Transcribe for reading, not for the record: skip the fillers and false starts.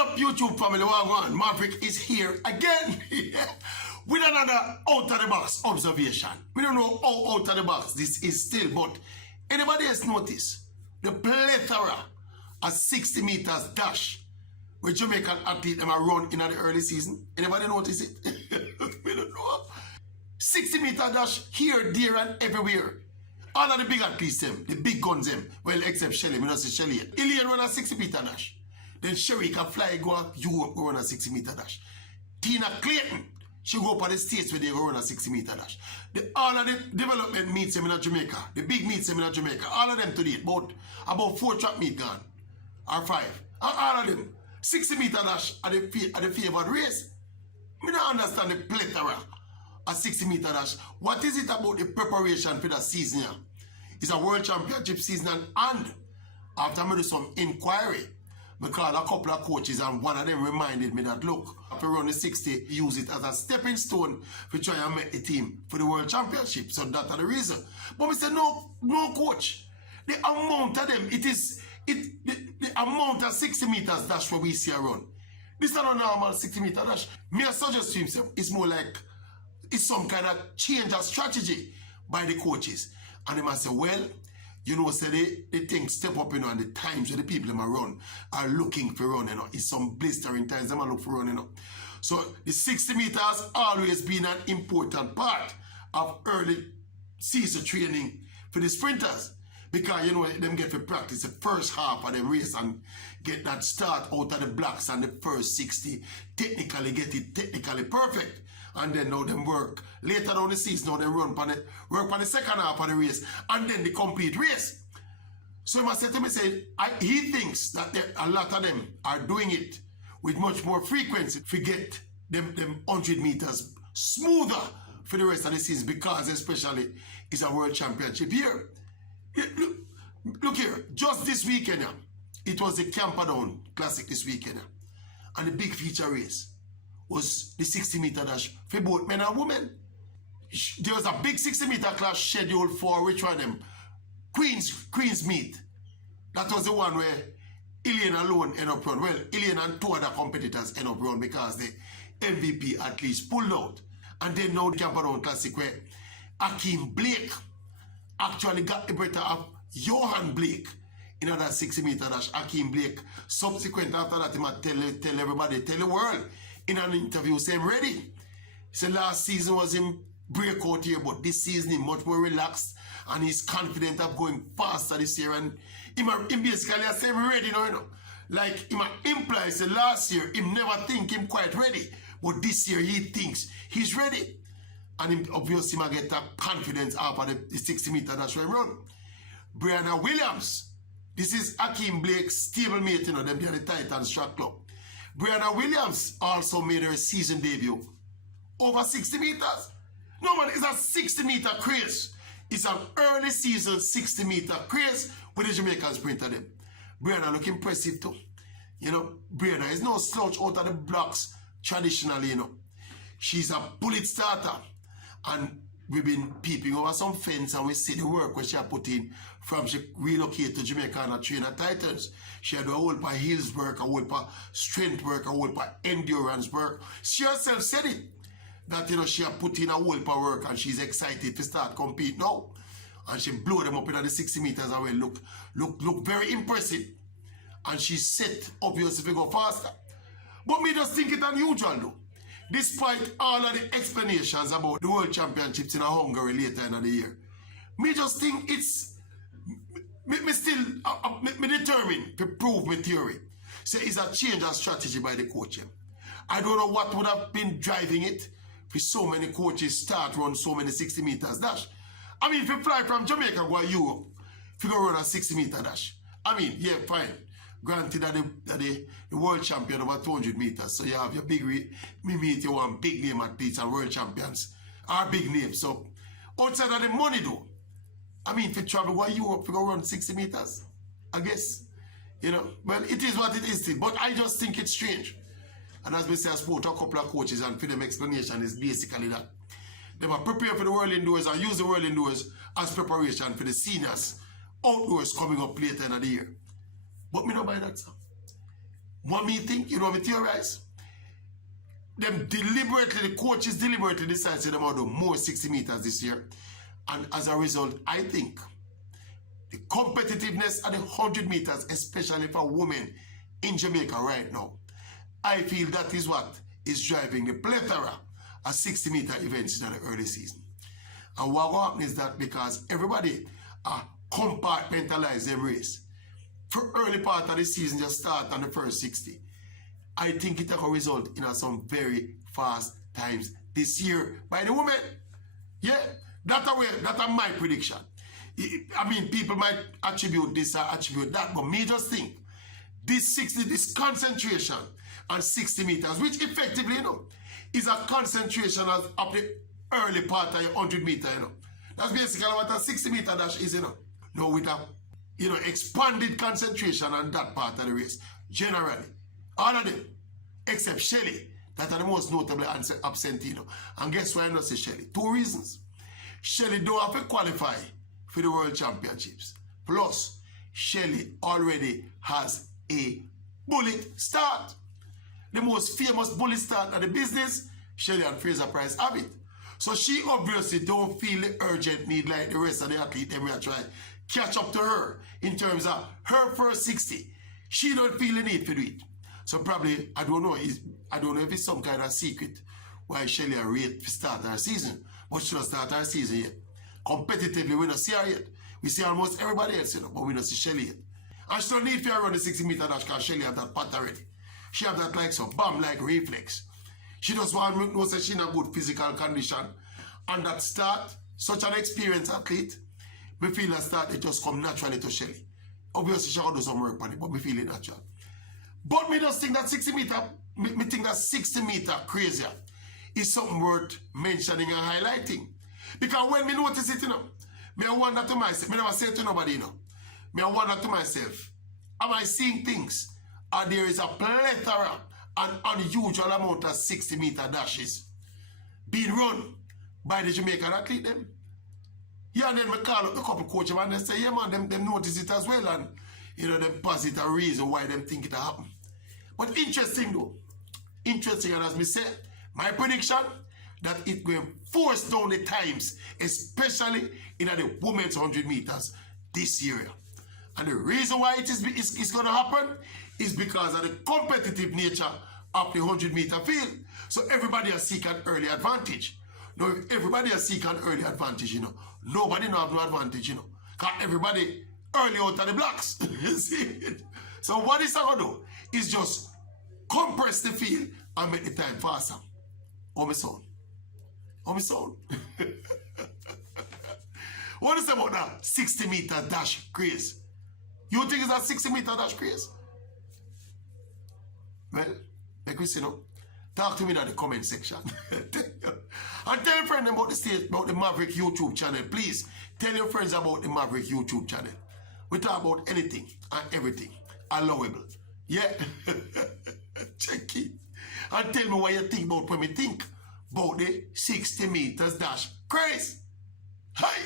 What up, YouTube family? One Maverick is here again with another out of the box observation. We don't know how out of the box this is still, but anybody else notice the plethora of 60 meters dash where Jamaican athlete them are run in the early season? Anybody notice it? We don't know. 60-meter dash here, there, and everywhere. All of the big athletes them, the big guns them, well, except Shelly, we don't see Shelly. Ilian run a 60-meter dash. Then Sherry can fly, go up Europe, run a 60-meter dash. Tina Clayton, she go up at the States where they run a 60-meter dash. All of the development meets them in Jamaica, the big meets them in Jamaica, all of them today, about 4 track meet gone, or 5. And all of them, 60-meter dash are the favored race. I don't understand the plethora of 60-meter dash. What is it about the preparation for the season here? It's a world championship season, and after I do some inquiry, I called a couple of coaches and one of them reminded me that, look, if you run the 60, use it as a stepping stone to try and make the team for the world championship. So that's the reason. But I said, no coach. The amount of them, the amount of 60 meters dash what we see around. This is not a normal 60 meter dash. Me I suggest to himself, it's more like, it's some kind of change of strategy by the coaches. And they must say, well, you know, say they think step up, you know, and the times where the people them are looking for run, you know. It's some blistering times them are look for run, you know. So the 60 meters always been an important part of early season training for the sprinters. Because, you know, them get to practice the first half of the race and get that start out of the blocks and the first 60, technically get it technically perfect. And then now them work later down the season, now they work on the second half of the race and then the complete race. So he must say to me, he thinks that a lot of them are doing it with much more frequency to get them 100 meters smoother for the rest of the season, because especially it's a world championship year. Look here, just this weekend, it was the Camperdown Classic this weekend, and the big feature race was the 60-meter dash for both men and women. There was a big 60-meter class scheduled for which one of them? Queen's meet. That was the one where Ilian alone ended up run. Well, Ilian and 2 other competitors ended up run because the MVP athletes pulled out. And then now the Camperdown Classic where Akeem Blake actually got the better of Johan Blake in that 60-meter dash. Akeem Blake subsequent after that he might tell everybody, tell the world in an interview, say I'm ready. He said last season was him breakout here, but this season he's much more relaxed and he's confident of going faster this year. And he basically say I'm ready now, you know. Like he implies that last year he never think him quite ready, but this year he thinks he's ready. And obviously he get that confidence after the 60-meter dash run. Brianna Williams, this is Akeem Blake's stablemate, you know, them behind the Titans track club. Brianna Williams also made her season debut over 60 meters. No man, it's a 60-meter craze. It's an early season 60-meter craze with the Jamaican sprinter them. Brianna look impressive too. You know, Brianna is no slouch out of the blocks traditionally, you know. She's a bullet starter. And we've been peeping over some fence and we see the work which she had put in from she relocated to Jamaica and train at Titans. She had a whole part hills work, a whole part strength work, a whole part endurance work. She herself said it. That, you know, she had put in a whole part work and she's excited to start compete now. And she blew them up in the 60 meters and well, look very impressive. And she's set, obviously, to go faster. But me just think it unusual though. Despite all of the explanations about the World Championships in Hungary later in the year, me just think it's, me determined to prove my theory. So it's a change of strategy by the coach. I don't know what would have been driving it for so many coaches start run so many 60 meters dash. I mean, if you fly from Jamaica go to Europe, if you go run a 60 meter dash, I mean, yeah, fine. Granted that the world champion over 200 meters, so you have your big, me meet you one big name athletes and world champions are big names. So outside of the money though, I mean, if you travel to Europe, you go run 60 meters, I guess, you know. Well, it is what it is still, but I just think it's strange. And as we say, I spoke to a couple of coaches and for them explanation is basically that they were prepared for the world indoors and use the world indoors as preparation for the seniors outdoors coming up later in the year. But me not buy that stuff. What me think, you know, me theorize? The coaches deliberately decided them to do more 60 meters this year. And as a result, I think the competitiveness at the 100 meters, especially for women in Jamaica right now, I feel that is what is driving the plethora of 60-meter events in the early season. And what will happen is that because everybody compartmentalize their race, for early part of the season just start on the first 60. I think it will result in some very fast times this year by the women. Yeah, that's my prediction. I mean, people might attribute this or attribute that, but me just think this concentration on 60 meters, which effectively, you know, is a concentration of the early part of your 100 meter, you know. That's basically what a 60 meter dash is, you know. No, with a, you know, expanded concentration on that part of the race. Generally, all of them, except Shelley, that are the most notable absentee, you know. And guess why I not say Shelley? 2 reasons. Shelley don't have to qualify for the World Championships. Plus, Shelley already has a bullet start. The most famous bullet start of the business, Shelley and Fraser Price have it. So she obviously don't feel the urgent need like the rest of the athlete they will try catch up to her in terms of her first 60. She don't feel the need to do it. So probably, I don't know if it's some kind of secret why Shelley are rate to start her season. But she don't start her season yet. Competitively, we don't see her yet. We see almost everybody else, you know, but we don't see Shelley yet. And she don't need to run the 60 meter dash because Shelley have that part already. She have that like some bomb-like reflex. She just want to know that she in a good physical condition. And that start, such an experienced athlete, we feel that start, it just come naturally to Shelley. Obviously, she will do some work on it, but we feel it natural. But me just think that 60 meter, me think that 60 meter crazier is something worth mentioning and highlighting. Because when me notice it, you know, me I wonder to myself, me never say it to nobody, you know. Me I wonder to myself, am I seeing things? Or there is a plethora, an unusual amount of 60 meter dashes being run by the Jamaican athlete them. Yeah, and then we call up the couple coaches and they say, yeah man, them notice it as well, and you know, them pass it a reason why them think it happen. But interesting though. Interesting, and as me said, my prediction that it will force down the times, especially in the women's 100 meters this year. And the reason why it's going to happen is because of the competitive nature of the 100 meter field. So everybody has seek an early advantage. Now, if everybody has seek an early advantage, you know, nobody no have no advantage, you know. Because everybody early out of the blocks. You see? So what it's going to do is just compress the field and make the time faster. Oh, my son. Oh, my son. What is about that 60 meter dash craze? You think it's a 60 meter dash craze? Well, like we say, no. Talk to me in the comment section. And tell your friends about the stage, about the Maverick YouTube channel. Please tell your friends about the Maverick YouTube channel. We talk about anything and everything. Allowable. Yeah. Check it. And tell me what you think about when we think about the 60 meters dash craze. Hi.